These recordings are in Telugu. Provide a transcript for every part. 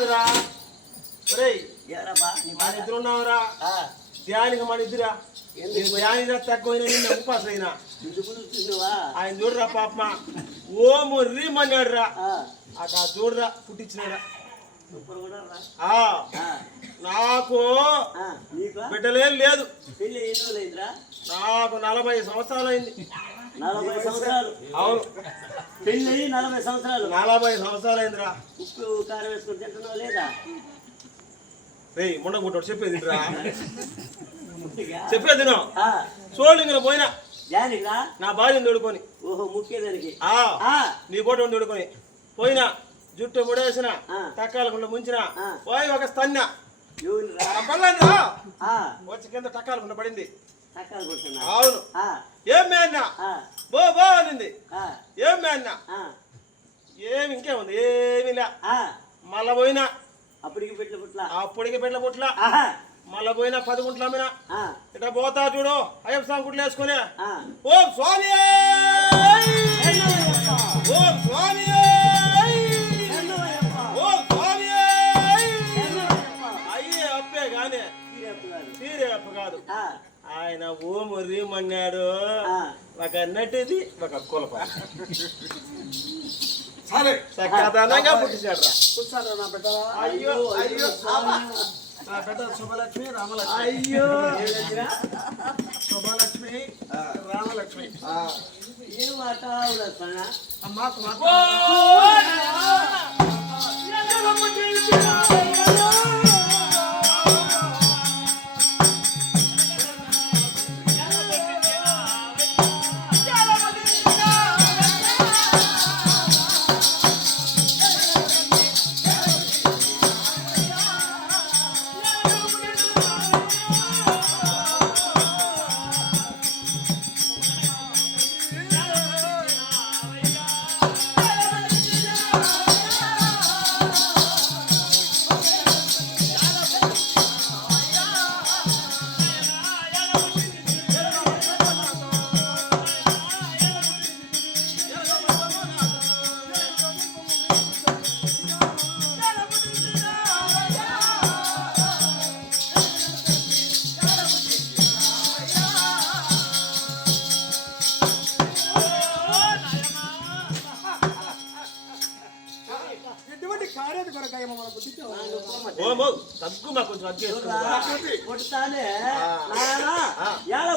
కాదురా మన ఇద్దరు ఉన్నావురా ధ్యానికి మన ఇద్దరా ధ్యాని తక్కువైనా నిన్న ఉపాసం అయినా ఆయన చూడరా పాప ఓము రీమన్నాడు రా అట్లా చూడరా పుట్టించినాడా నాకు బిడ్డలేం లేదు నాకు 40 సంవత్సరాలు అయింది 40 సంవత్సరాలు అవును పెళ్ళి 40 సంవత్సరాలు 40 సంవత్సరాలు అయిందిరా ఉప్పు కారం వేసుకుని తింటున్నావు లేదా ముండగుంటాడు చెప్పేది చెప్పేది సోళింగులు పోయినా నా భార్యను తోడుకొని ఓహో ముఖ్యదానికి నీ కోట తోడుకొని పోయినా జుట్టు ముడేసిన టక్కాలకుండా ముంచిన పోయి ఒక స్తన్య వచ్చి కింద టక్కాలకుండా పడింది అవును ఏం మేన్నా బో బో అనింది ఏం మేన్నా ఏమి ఇంకేముంది ఏమి లే మళ్ళా పోయినా అప్పటికి పెట్ల పుట్ల మళ్ళా పోయినా 10 గుంట్ల మీద ఇట్లా పోతా చూడు అయ్యప్ప స్వామి గుట్లు వేసుకుని ఓం స్వామి ఓం స్వామి ఓం స్వామి అయ్యే అప్పే గానే తీరే అప్ప కాదు ఆయన ఓము రీమన్నాడు ఒక నటిది ఒక కులప సరే సకదానంగా పుట్టించాడు రా నా బిడ్డ అయ్యో అయ్యో నా బిడ్డ శుభలక్ష్మి రామలక్ష్మి అయ్యో శుభలక్ష్మి రామలక్ష్మి ఏం మాట మాకు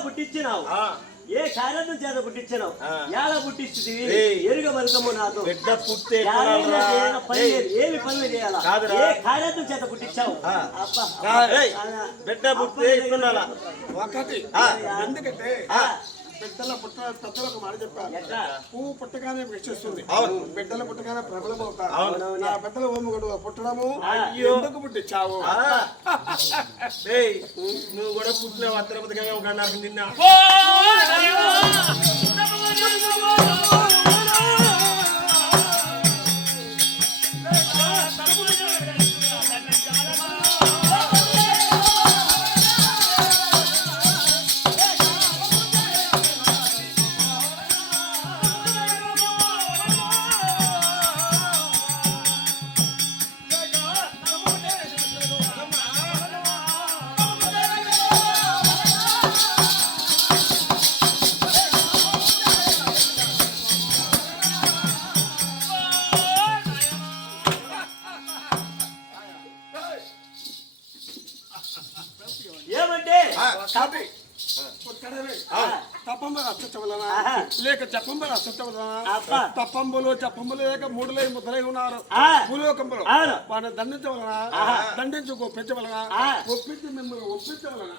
పుట్టించినావు ఏ కార్యం చేత పుట్టించినావు ఎలా పుట్టించింది ఎరుగ బతుకమ్మ నాతో బిడ్డ పుట్టే ఏమి పనులు చేయాలా ఏ కార్యం చేత పుట్టించావు బిడ్డ పుట్టే ఒకటి ఎందుకంటే పెద్దల ఒక మాట చెప్పారు పువ్వు పుట్టగానే వికసిస్తుంది బిడ్డల పుట్టగానే ప్రబలం అవుతారు నా బిడ్డల ఓముగడు పుట్టడము ఎందుకు పుట్టించావు నువ్వు కూడా పుట్టిన తిరుపతిగా ఒక నాకు నిన్న లేక తప్పంబులు లేక మూడులై ముద్దలై ఉన్నారు భూలోకంబులు వాడిని దండించవలనా దండించుకో పెంచవలనా ఒప్పించి మిమ్మల్ని ఒప్పించవలనా